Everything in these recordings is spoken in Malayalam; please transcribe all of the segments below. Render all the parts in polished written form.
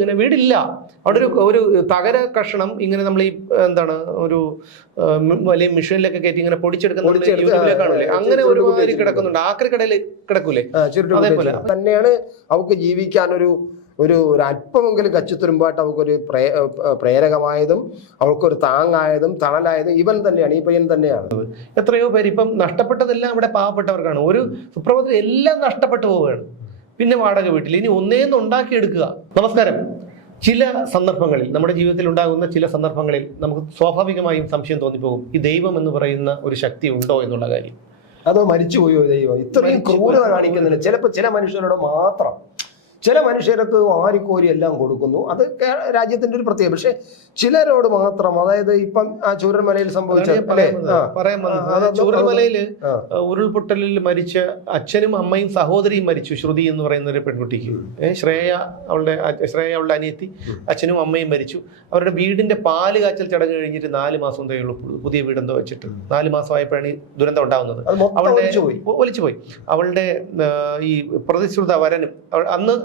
ഇങ്ങനെ വീടില്ല, അവിടെ ഒരു തകര കഷണം ഇങ്ങനെ നമ്മൾ ഈ എന്താണ് ഒരു വലിയ മെഷീനിലൊക്കെ കയറ്റി ഇങ്ങനെ പൊടിച്ചെടുക്കുന്ന കാണൂലേ, അങ്ങനെ ഒരുമാതിരി കിടക്കുന്നുണ്ട്, ആക്രിക്കടയിൽ കിടക്കൂലേ, അതേപോലെ തന്നെയാണ് അവർക്ക് ജീവിക്കാൻ ഒരു അല്പമെങ്കിലും കച്ചിത്തുരുമ്പായിട്ട് അവൾക്കൊരു പ്രേരകമായതും അവൾക്കൊരു താങ്ങായതും തണലായതും ഇവൻ തന്നെയാണ്, ഈ പയ്യൻ തന്നെയാണ്. എത്രയോ പേര് ഇപ്പം നഷ്ടപ്പെട്ടതെല്ലാം ഇവിടെ പാവപ്പെട്ടവർക്കാണ്. ഒരു സുപ്രഭാതത്തിൽ എല്ലാം നഷ്ടപ്പെട്ടു പോവുകയാണ്. പിന്നെ വാടക വീട്ടിൽ ഇനി ഒന്നേന്ന് ഉണ്ടാക്കിയെടുക്കുക. നമസ്കാരം. ചില സന്ദർഭങ്ങളിൽ, നമ്മുടെ ജീവിതത്തിൽ ഉണ്ടാകുന്ന ചില സന്ദർഭങ്ങളിൽ നമുക്ക് സ്വാഭാവികമായും സംശയം തോന്നിപ്പോകും, ഈ ദൈവം എന്ന് പറയുന്ന ഒരു ശക്തി ഉണ്ടോ എന്നുള്ള കാര്യം. അതോ മരിച്ചുപോയോ ദൈവം? ഇത്രയും ക്രൂരത കാണിക്കുന്നില്ല. ചിലപ്പോൾ ചില മനുഷ്യരോട് മാത്രം, ചില മനുഷ്യർക്ക് വാരിക്കോരി എല്ലാം കൊടുക്കുന്നു, അത് രാജ്യത്തിന്റെ ഒരു പ്രത്യേകത. പക്ഷെ ചിലരോട് മാത്രം, അതായത് ഇപ്പം ആ ചൂരൽമലയിൽ സംഭവിച്ച ചൂരൽമലയില് ഉരുൾപൊട്ടലിൽ മരിച്ച അച്ഛനും അമ്മയും സഹോദരിയും മരിച്ചു. ശ്രുതി എന്ന് പറയുന്ന ഒരു പെൺകുട്ടിക്ക്, ശ്രേയ അവളുടെ അനിയത്തി, അച്ഛനും അമ്മയും മരിച്ചു. അവരുടെ വീടിന്റെ പാല് കാച്ചൽ ചടങ്ങ് കഴിഞ്ഞിട്ട് 4 മാസം തേയുള്ളൂ, പുതിയ വീടെന്തോ വെച്ചിട്ട് 4 മാസമായപ്പോഴാണ് ഈ ദുരന്തം ഉണ്ടാകുന്നത്. അവളുടെ ഒലിച്ചുപോയി. അവളുടെ ഈ പ്രതിശ്രുത വരനും അന്ന്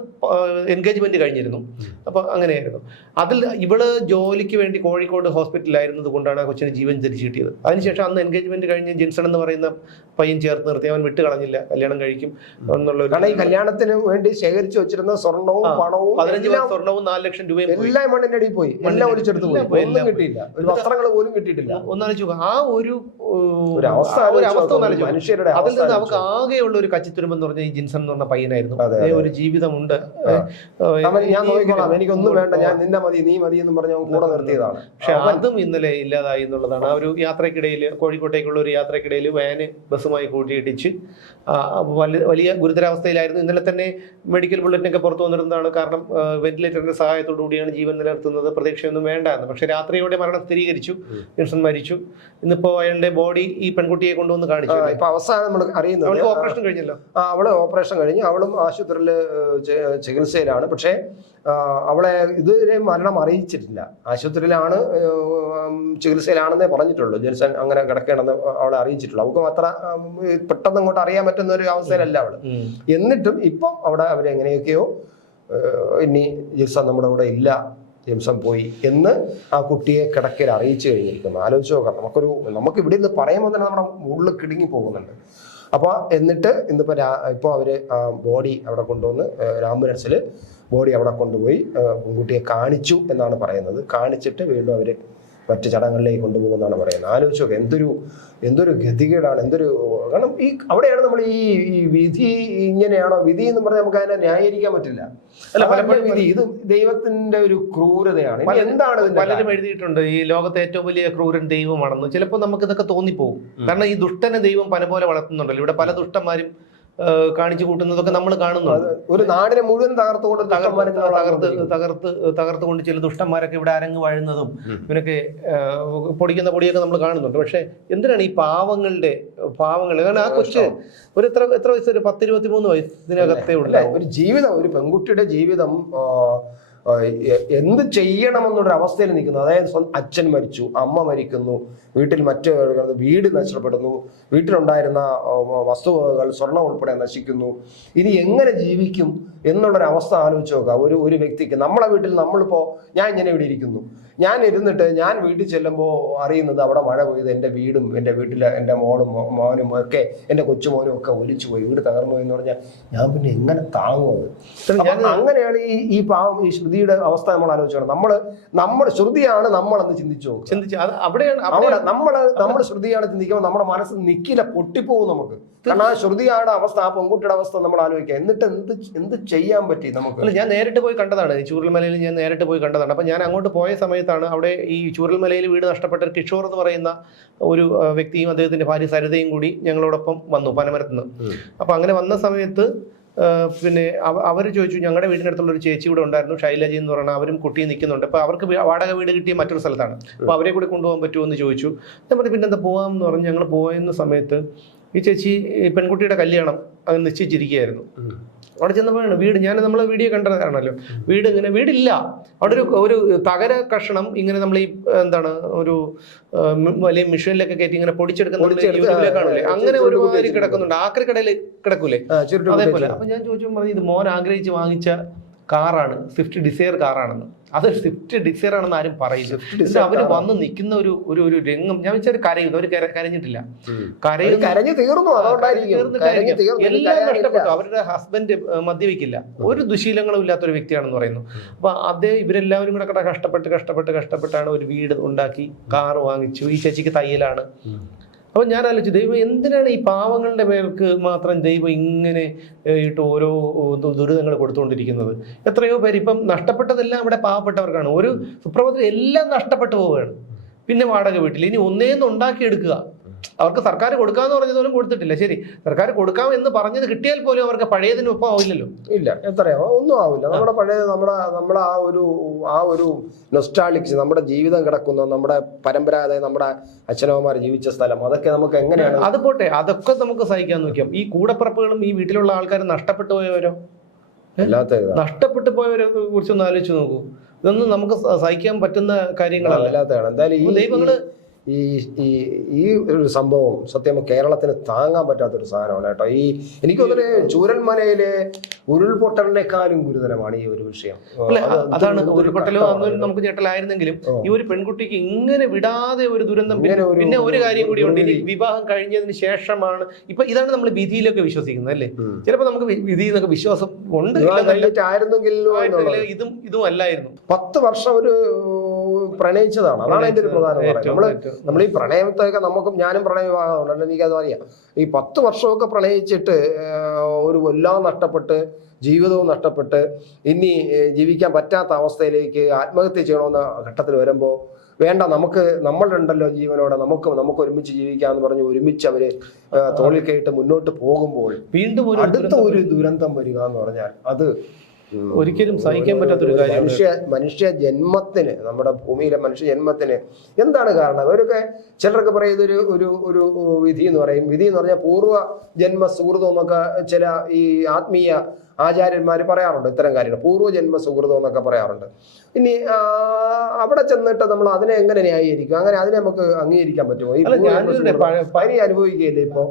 എൻഗേജ്മെന്റ് കഴിഞ്ഞിരുന്നു. അപ്പൊ അങ്ങനെയായിരുന്നു. അതിൽ ഇവള് ജോലിക്ക് വേണ്ടി കോഴിക്കോട് ഹോസ്പിറ്റലിലായിരുന്നത് കൊണ്ടാണ് ആ കൊച്ചിന് ജീവൻ തിരിച്ചു കിട്ടിയത്. അതിനുശേഷം അന്ന് എൻഗേജ്മെന്റ് കഴിഞ്ഞ് ജിൻസൺ എന്ന് പറയുന്ന പയ്യൻ ചേർത്ത് നിർത്തി. അവൻ വിട്ട് കളഞ്ഞില്ല, കല്യാണം കഴിക്കും എന്നുള്ള. കാരണം ഈ കല്യാണത്തിന് വേണ്ടി ശേഖരിച്ചു വെച്ചിരുന്ന സ്വർണവും പണവും 15 സ്വർണവും 4 ലക്ഷം രൂപയും എല്ലാം മണ്ണിന്റെ അടിയിൽ പോയി, എല്ലാം ഒലിച്ചെടുത്ത് പോയി, ഒന്നും കിട്ടിയില്ല, ഒരു വസ്ത്രങ്ങൾ പോലും കിട്ടിയിട്ടില്ല. ഒന്നാലോചിച്ചു ആ ഒരു അവസ്ഥ മനുഷ്യരുടെ. അതിൽ നിന്ന് അവർക്ക് ആകെയുള്ള ഒരു കച്ചിത്തുരുമ്പ് എന്ന് പറഞ്ഞാൽ ഈ ജിൻസൺ എന്ന് പറഞ്ഞ പയ്യനായിരുന്നു. ഒരു ജീവിതമുണ്ട്, ഞാൻ നോക്കിക്കോളാം, എനിക്കൊന്നും വേണ്ട, ഞാൻ നിന്നെ മതി, നീ മതി എന്ന് പറഞ്ഞ് കൂടെ നിർത്തിയതാണ്. പക്ഷെ അതും ഇന്നലെ ഇല്ലാതായി എന്നുള്ളതാണ്. ആ ഒരു യാത്രക്കിടയിൽ, കോഴിക്കോട്ടേക്കുള്ള ഒരു യാത്രക്കിടയിൽ വാന് ബസ്സുമായി കൂട്ടിയിടിച്ച് വലിയ ഗുരുതരാവസ്ഥയിലായിരുന്നു. ഇന്നലെ തന്നെ മെഡിക്കൽ ബുള്ളറ്റിനൊക്കെ പുറത്തു വന്നിരുന്നതാണ്. കാരണം വെന്റിലേറ്ററിന്റെ സഹായത്തോടു കൂടിയാണ് ജീവൻ നിലനിർത്തുന്നത്, പ്രതീക്ഷയൊന്നും വേണ്ട എന്ന്. പക്ഷെ രാത്രിയോടെ മരണം സ്ഥിരീകരിച്ചു, ജിൻസൺ മരിച്ചു. ഇന്നിപ്പോ അയാളുടെ ബോഡി ഈ പെൺകുട്ടിയെ കൊണ്ടുവന്ന് കാണിച്ചു. ഇപ്പൊ അവസാനം നമ്മൾ അറിയുന്നത് ഓപ്പറേഷൻ കഴിഞ്ഞല്ലോ. അവള് ഓപ്പറേഷൻ കഴിഞ്ഞ് അവളും ആശുപത്രിയിൽ ചികിത്സയിലാണ്. പക്ഷേ അവളെ ഇതുവരെ മരണം അറിയിച്ചിട്ടില്ല. ആശുപത്രിയിലാണ്, ചികിത്സയിലാണെന്നേ പറഞ്ഞിട്ടുള്ളൂ. ജിൻസൺ അങ്ങനെ കിടക്കണമെന്ന് അവളെ അറിയിച്ചിട്ടുള്ളൂ. അവൾക്ക് അത്ര പെട്ടെന്ന് അങ്ങോട്ട് അറിയാൻ പറ്റുന്ന ഒരു അവസ്ഥയിലല്ല അവള്. എന്നിട്ടും ഇപ്പം അവിടെ അവരെങ്ങനെയൊക്കെയോ ഇനി ജിൻസൺ നമ്മുടെ കൂടെ ഇല്ല, ജിൻസൺ പോയി എന്ന് ആ കുട്ടിയെ കിടക്കയിൽ അറിയിച്ചു കഴിഞ്ഞിരിക്കുന്നു. ആലോചിച്ച് നോക്കാം. നമുക്ക് ഇവിടെ നിന്ന് പറയുമ്പോൾ തന്നെ നമ്മുടെ ഉള്ളിൽ കിടുങ്ങി പോകുന്നുണ്ട്. അപ്പോൾ എന്നിട്ട് ഇപ്പോൾ അവർ ബോഡി അവിടെ കൊണ്ടുവന്ന് ആംബുലൻസിൽ ബോഡി അവിടെ കൊണ്ടുപോയി പെൺകുട്ടിയെ കാണിച്ചു എന്നാണ് പറയുന്നത്. കാണിച്ചിട്ട് വീണ്ടും അവർ മറ്റു ചടങ്ങുകളിലേക്ക് കൊണ്ടുപോകുമെന്നാണ് പറയുന്നത്. ആലോചിച്ചൊക്കെ എന്തൊരു ഗതികേടാണ്, കാരണം ഈ അവിടെയാണ് നമ്മൾ ഈ വിധി ഇങ്ങനെയാണോ, വിധി എന്ന് പറഞ്ഞാൽ നമുക്ക് അതിനെ ന്യായീകരിക്കാൻ പറ്റില്ല. അല്ല, പലപ്പോഴും വിധി ഇത് ദൈവത്തിന്റെ ഒരു ക്രൂരതയാണ്. എന്താണ് പലരും എഴുതിയിട്ടുണ്ട് ഈ ലോകത്തെ ഏറ്റവും വലിയ ക്രൂരൻ ദൈവമാണെന്ന്. ചിലപ്പോൾ നമുക്ക് ഇതൊക്കെ തോന്നിപ്പോകും. കാരണം ഈ ദുഷ്ടനെ ദൈവം പല പോലെ വളർത്തുന്നുണ്ടല്ലോ. ഇവിടെ പല ദുഷ്ടന്മാരും കാണിച്ചു കൂട്ടുന്നതൊക്കെ നമ്മൾ കാണുന്നുണ്ട്. ഒരു നാടിനെ മുഴുവൻ തകർത്തുകൊണ്ട് ചില ദുഷ്ടന്മാരൊക്കെ ഇവിടെ അരങ്ങ് വാഴുന്നതും ഇവരൊക്കെ പൊടിക്കുന്ന പൊടിയൊക്കെ നമ്മൾ കാണുന്നുണ്ട്. പക്ഷെ എന്തിനാണ് ഈ പാവങ്ങൾ? കാരണം ആ കൊച്ച് എത്ര വയസ്സ്, ഒരു 10-23 വയസ്സിനകത്തേ ഉള്ള ഒരു ജീവിതം, ഒരു പെൺകുട്ടിയുടെ ജീവിതം എന്ത് ചെയ്യണമെന്നൊരു അവസ്ഥയിൽ നിൽക്കുന്നു. അതായത് അച്ഛൻ മരിച്ചു, അമ്മ മരിക്കുന്നു, വീട്ടിൽ വീട് നഷ്ടപ്പെടുന്നു, വീട്ടിലുണ്ടായിരുന്ന വസ്തുവകകൾ, സ്വർണം ഉൾപ്പെടെ നശിക്കുന്നു. ഇനി എങ്ങനെ ജീവിക്കും എന്നുള്ളൊരവസ്ഥ ആലോചിച്ച് നോക്കുക. ഒരു വ്യക്തിക്ക് നമ്മളെ വീട്ടിൽ ഞാൻ ഇങ്ങനെ ഇവിടെ ഇരിക്കുന്നു, ഞാൻ വീട്ടിൽ ചെല്ലുമ്പോൾ അറിയുന്നത് അവിടെ മഴ പെയ്ത് എൻ്റെ വീടും എൻ്റെ വീട്ടിലെ എൻ്റെ മോനും ഒക്കെ എൻ്റെ കൊച്ചുമോനും ഒക്കെ ഒലിച്ചു പോയി, വീട് തകർന്നു പോയി എന്ന് പറഞ്ഞാൽ ഞാൻ പിന്നെ എങ്ങനെ താങ്ങുന്നത്? അങ്ങനെയാണ് ഈ പാവം ഈ ശ്രുതിയുടെ അവസ്ഥ നമ്മൾ ആലോചിക്കണം. നമ്മൾ ശ്രുതിയാണ് നമ്മളെന്ന് ചിന്തിച്ചു നോക്കുക. നമ്മൾ ശ്രുതിയാണ് ചിന്തിക്കുമ്പോൾ നമ്മുടെ മനസ്സ് നിക്കില്ല, പൊട്ടിപ്പോകും നമുക്ക്. കാരണം ആ ശ്രുതിയുടെ അവസ്ഥ, ആ പെൺകുട്ടിയുടെ അവസ്ഥ നമ്മൾ ആലോചിക്കുക. എന്നിട്ട് എന്ത് ചെയ്യാൻ പറ്റി നമുക്ക്? ഞാൻ നേരിട്ട് പോയി കണ്ടതാണ്, ചൂരൽമലയിൽ ഞാൻ നേരിട്ട് പോയി കണ്ടതാണ്. അപ്പൊ ഞാൻ അങ്ങോട്ട് പോയ സമയത്താണ് അവിടെ ഈ ചൂരൽമലയിൽ വീട് നഷ്ടപ്പെട്ട കിഷോർ എന്ന് പറയുന്ന ഒരു വ്യക്തിയും അദ്ദേഹത്തിന്റെ ഭാര്യ സരിതയും കൂടി ഞങ്ങളോടൊപ്പം വന്നു പനമരത്തുനിന്ന്. അപ്പൊ അങ്ങനെ വന്ന സമയത്ത് പിന്നെ അവർ ചോദിച്ചു, ഞങ്ങളുടെ വീടിനടുത്തുള്ള ഒരു ചേച്ചി കൂടെ ഉണ്ടായിരുന്നു, ശൈലജി എന്ന് പറഞ്ഞാൽ, അവരും കുട്ടിയും നിൽക്കുന്നുണ്ട്. അപ്പോൾ അവർക്ക് വാടക വീട് കിട്ടിയ മറ്റൊരു സ്ഥലത്താണ്. അപ്പോൾ അവരെ കൂടി കൊണ്ടുപോകാൻ പറ്റുമോ എന്ന് ചോദിച്ചു. ഞാൻ പറഞ്ഞു പിന്നെന്താ പോകാം എന്ന് പറഞ്ഞ് ഞങ്ങൾ പോയുന്ന സമയത്ത് ഈ ചേച്ചി പെൺകുട്ടിയുടെ കല്യാണം അത് നിശ്ചയിച്ചിരിക്കുകയായിരുന്നു. അവിടെ ചെന്നപ്പോഴാണ് വീട്, നമ്മൾ വീഡിയോ കണ്ടതാണല്ലോ, വീടില്ല, അവിടെ ഒരു തകര കഷണം ഇങ്ങനെ നമ്മൾ ഈ എന്താണ് ഒരു വലിയ മെഷീനിലൊക്കെ കയറ്റി ഇങ്ങനെ പൊടിച്ചെടുക്കുന്ന കാണൂലേ, അങ്ങനെ ഒരുമാതിരി കിടക്കുന്നുണ്ട്, ആക്രിക്കടയിൽ കിടക്കൂലേ, അതേപോലെ. അപ്പൊ ഞാൻ ചോദിച്ചു, പറഞ്ഞു ഇത് മോൻ ആഗ്രഹിച്ച് വാങ്ങിച്ച കാറാണ്, സ്വിഫ്റ്റ് ഡിസയർ കാറാണെന്ന്. അത് സ്വിഫ്റ്റ് ഡിസയർ ആണെന്ന് ആരും പറയില്ല. അവര് വന്ന് നിൽക്കുന്ന ഒരു രംഗം ഞാൻ വെച്ചാൽ കരയുന്നു. അവർ കരഞ്ഞിട്ടില്ല, കരഞ്ഞു തീർന്നു. എല്ലാം നഷ്ടപ്പെട്ടു. അവരുടെ ഹസ്ബൻഡ് മദ്യപിക്കില്ല, ഒരു ദുശീലങ്ങളും ഇല്ലാത്തൊരു വ്യക്തിയാണെന്ന് പറയുന്നു. അപ്പൊ ഇവരെല്ലാവരും കൂടെ കഷ്ടപ്പെട്ടാണ് ഒരു വീട് ഉണ്ടാക്കി, കാറ് വാങ്ങിച്ചു. ഈ ചേച്ചിക്ക് തയ്യലാണ്. അപ്പൊ ഞാൻ ആലോചിച്ചു, ദൈവം എന്തിനാണ് ഈ പാവങ്ങളുടെ പേർക്ക് മാത്രം ദൈവം ഇങ്ങനെ ഇട്ട് ഓരോ ദുരിതങ്ങൾ കൊടുത്തുകൊണ്ടിരിക്കുന്നത്? എത്രയോ പേര് ഇപ്പം നഷ്ടപ്പെട്ടതെല്ലാം ഇവിടെ പാവപ്പെട്ടവർക്കാണ്. ഒരു സുപ്രഭാതത്തിൽ എല്ലാം നഷ്ടപ്പെട്ടു പോവുകയാണ്. പിന്നെ വാടക വീട്ടിൽ ഇനി ഒന്നേന്ന് ഉണ്ടാക്കിയെടുക്കുക. അവർക്ക് സർക്കാർ കൊടുക്കാന്ന് പറഞ്ഞതുപോലും കൊടുത്തിട്ടില്ല. ശരി, സർക്കാർ കൊടുക്കാം എന്ന് പറഞ്ഞത് കിട്ടിയാൽ പോലും അവർക്ക് പഴയതിനൊപ്പം ആവില്ലല്ലോ. ഇല്ല, എത്രയോ ഒന്നും ആവില്ല. നമ്മുടെ പഴയ നമ്മുടെ ആ ഒരു നൊസ്റ്റാൾജിക്സ്, നമ്മുടെ ജീവിതം കിടക്കുന്ന, നമ്മുടെ പരമ്പരാഗത നമ്മുടെ അച്ഛനമ്മമാർ ജീവിച്ച സ്ഥലം, അതൊക്കെ നമുക്ക് എങ്ങനെയാണ്? അത് പോട്ടെ, അതൊക്കെ നമുക്ക് സഹിക്കാൻ നോക്കിയാൽ ഈ കൂടപ്പിറപ്പുകളും ഈ വീട്ടിലുള്ള ആൾക്കാരും നഷ്ടപ്പെട്ടു പോയവരോ, നഷ്ടപ്പെട്ടു പോയവരെ കുറിച്ചൊന്ന് ആലോചിച്ച് നോക്കൂ. ഇതൊന്നും നമുക്ക് സഹിക്കാൻ പറ്റുന്ന കാര്യങ്ങളല്ല. അല്ലാത്തതാണ്. എന്തായാലും ദൈവങ്ങള് ഈ ഒരു സംഭവം സത്യം കേരളത്തിന് താങ്ങാൻ പറ്റാത്തൊരു സാധനമാണ് കേട്ടോ. എനിക്ക് തോന്നുന്നത് ചൂരൽമലയിലെ ഉരുൾപൊട്ടലിനേക്കാളും ഗുരുതരമാണ് ഈ ഒരു വിഷയം. അതാണ്, ഉരുൾപൊട്ടലോ അന്നൊരു നമുക്ക് ഞെട്ടലായിരുന്നെങ്കിലും ഈ ഒരു പെൺകുട്ടിക്ക് ഇങ്ങനെ വിടാതെ ഒരു ദുരന്തം. പിന്നെ ഒരു കാര്യം കൂടി ഉണ്ട്, വിവാഹം കഴിഞ്ഞതിന് ശേഷമാണ് ഇപ്പൊ ഇതാണ് നമ്മൾ വിധിയിലൊക്കെ വിശ്വസിക്കുന്നത് അല്ലേ. ചിലപ്പോ നമുക്ക് വിധിയിലൊക്കെ വിശ്വാസം ഉണ്ട്, ഇതും അല്ലായിരുന്നു. 10 വർഷം ഒരു പ്രണയിച്ചതാണ്. അതാണ് അതിന്റെ ഒരു പ്രധാന. നമ്മൾ ഈ പ്രണയത്തൊക്കെ ഞാനും പ്രണയ വിവാഹമാണ്, എനിക്കത് അറിയാം. ഈ 10 വർഷമൊക്കെ പ്രണയിച്ചിട്ട് എല്ലാം നഷ്ടപ്പെട്ട്, ജീവിതവും നഷ്ടപ്പെട്ട്, ജീവിക്കാൻ പറ്റാത്ത അവസ്ഥയിലേക്ക് ആത്മഹത്യ ചെയ്യണമെന്ന ഘട്ടത്തിൽ വരുമ്പോൾ വേണ്ട, നമ്മളുണ്ടല്ലോ ജീവനോടെ, നമുക്ക് ഒരുമിച്ച് ജീവിക്കാന്ന് പറഞ്ഞ് ഒരുമിച്ച് അവര് തോളിൽ കയറിയിട്ട് മുന്നോട്ട് പോകുമ്പോൾ വീണ്ടും അടുത്ത ഒരു ദുരന്തം വരിക എന്ന് പറഞ്ഞാൽ അത് ഒരിക്കലും സഹിക്കാൻ പറ്റാത്തൊരു കാര്യം. മനുഷ്യ ജന്മത്തിന്, നമ്മുടെ ഭൂമിയിലെ മനുഷ്യ ജന്മത്തിന് എന്താണ് കാരണം? അവരൊക്കെ ചിലർക്ക് പറയുന്ന ഒരു വിധി എന്ന് പറയും. വിധി എന്ന് പറഞ്ഞാൽ പൂർവ്വ ജന്മ സുഹൃതം എന്നൊക്കെ ചില ഈ ആത്മീയ ആചാര്യന്മാർ പറയാറുണ്ട്. ഇത്തരം കാര്യങ്ങൾ പൂർവ്വജന്മ സുഹൃതം എന്നൊക്കെ പറയാറുണ്ട്. ഇനി അവിടെ ചെന്നിട്ട് നമ്മൾ അതിനെ എങ്ങനെ ന്യായീകരിക്കും? അങ്ങനെ അതിനെ നമുക്ക് അംഗീകരിക്കാൻ പറ്റുമോ? പനി അനുഭവിക്കുകയല്ലേ ഇപ്പോ?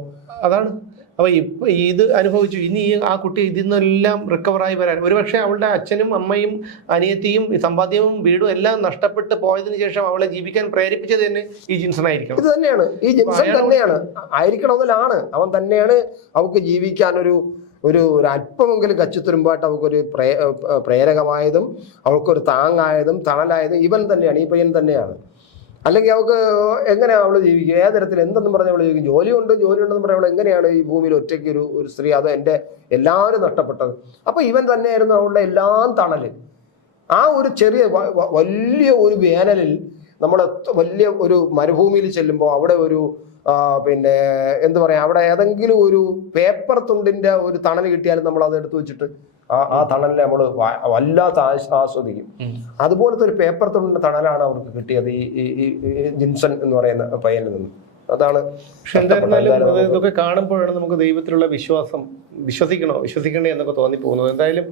അതാണ്. അപ്പൊ ഇപ്പൊ ഇത് അനുഭവിച്ചു, ഇനി ആ കുട്ടി ഇതിൽ നിന്നെല്ലാം റിക്കവറായി വരാൻ, ഒരുപക്ഷെ അവളുടെ അച്ഛനും അമ്മയും അനിയത്തിയും സമ്പാദ്യവും വീടും എല്ലാം നഷ്ടപ്പെട്ട് പോയതിനു ശേഷം അവളെ ജീവിക്കാൻ പ്രേരിപ്പിച്ചത് തന്നെ ഈ ജിൻസൺ ആയിരിക്കണം. ഇത് തന്നെയാണ്, ഈ ജിൻസൺ തന്നെയാണ് ആയിരിക്കണമെന്നിലാണ്. അവൻ തന്നെയാണ് അവൾക്ക് ജീവിക്കാൻ ഒരു അല്പമെങ്കിലും കച്ചിത്തുരുമ്പായിട്ട് അവൾക്കൊരു പ്രേരകമായതും അവൾക്കൊരു താങ്ങായതും തണലായതും ഇവൻ തന്നെയാണ്, ഈ പയ്യൻ തന്നെയാണ്. അല്ലെങ്കിൽ അവൾക്ക് എങ്ങനെയാണ് അവൾ ജീവിക്കുക? ഏതരത്തിൽ എന്തെന്നും പറഞ്ഞ് അവൾ ജീവിക്കും? ജോലിയുണ്ടെന്ന് പറഞ്ഞാൽ അവൾ എങ്ങനെയാണ് ഈ ഭൂമിയിൽ ഒറ്റയ്ക്ക് ഒരു സ്ത്രീ? അത് എല്ലാവരും നഷ്ടപ്പെട്ടത്. അപ്പൊ ഇവൻ തന്നെയായിരുന്നു അവളുടെ എല്ലാം തണല്. ആ ഒരു ചെറിയ വലിയ ഒരു വേനലിൽ നമ്മൾ വലിയ ഒരു മരുഭൂമിയിൽ ചെല്ലുമ്പോൾ അവിടെ എന്താ പറയാ, അവിടെ ഏതെങ്കിലും ഒരു പേപ്പർ തുണ്ടിന്റെ ഒരു തണൽ കിട്ടിയാലും നമ്മൾ അത് എടുത്തു വെച്ചിട്ട് ആ തണലിനെ നമ്മൾ വല്ലാത്ത ആസ്വദിക്കും. അതുപോലത്തെ ഒരു പേപ്പർ തുണ്ടിന്റെ തണലാണ് അവർക്ക് കിട്ടിയത് ഈ ജിൻസൺ എന്ന് പറയുന്ന പയ്യനിൽ നിന്ന്. അതാണ്. പക്ഷെ എന്തായിരുന്നാലും ഇതൊക്കെ കാണുമ്പോഴാണ് നമുക്ക് ദൈവത്തിലുള്ള വിശ്വസിക്കണേ എന്നൊക്കെ തോന്നിപ്പോകുന്നത്. എന്തായാലും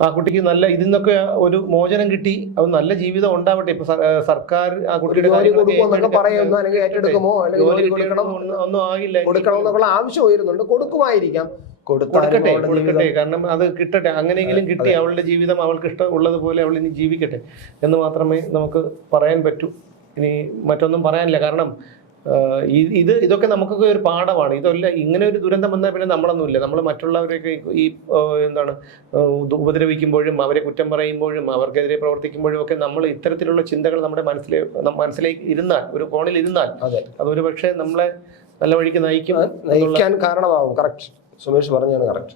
ആ കുട്ടിക്ക് ഇതിൽ നിന്നൊക്കെ ഒരു മോചനം കിട്ടി, അത് നല്ല ജീവിതം ഉണ്ടാവട്ടെ. ഇപ്പൊ സർക്കാർ ആ കുട്ടിയുടെ ഒന്നും ആകില്ല, കൊടുക്കണമെന്നുള്ള ആവശ്യം ഉയരുന്നുണ്ട്. കൊടുക്കുമായിരിക്കാം, കൊടുക്കട്ടെ. കാരണം അത് കിട്ടട്ടെ, അങ്ങനെയെങ്കിലും കിട്ടി അവളുടെ ജീവിതം അവൾക്ക് ഇഷ്ടമുള്ളതുപോലെ അവൾ ഇനി ജീവിക്കട്ടെ എന്ന് മാത്രമേ നമുക്ക് പറയാൻ പറ്റൂ. ഇനി മറ്റൊന്നും പറയാനില്ല. കാരണം ഇതൊക്കെ നമുക്കൊക്കെ ഒരു പാഠമാണ്. ഇതല്ല, ഇങ്ങനെ ഒരു ദുരന്തം വന്നാൽ പിന്നെ നമ്മളൊന്നുമില്ല. നമ്മൾ മറ്റുള്ളവരെയൊക്കെ ഉപദ്രവിക്കുമ്പോഴും അവരെ കുറ്റം പറയുമ്പോഴും അവർക്കെതിരെ പ്രവർത്തിക്കുമ്പോഴും ഒക്കെ നമ്മൾ ഇത്തരത്തിലുള്ള ചിന്തകൾ നമ്മുടെ മനസ്സിലേക്ക് ഇരുന്നാൽ, ഒരു കോണിൽ ഇരുന്നാൽ അതൊരു പക്ഷേ നമ്മളെ നല്ല വഴിക്ക് നയിക്കാൻ കാരണമാവും. കറക്റ്റ്, സുമേഷ് പറഞ്ഞാണ് കറക്റ്റ്.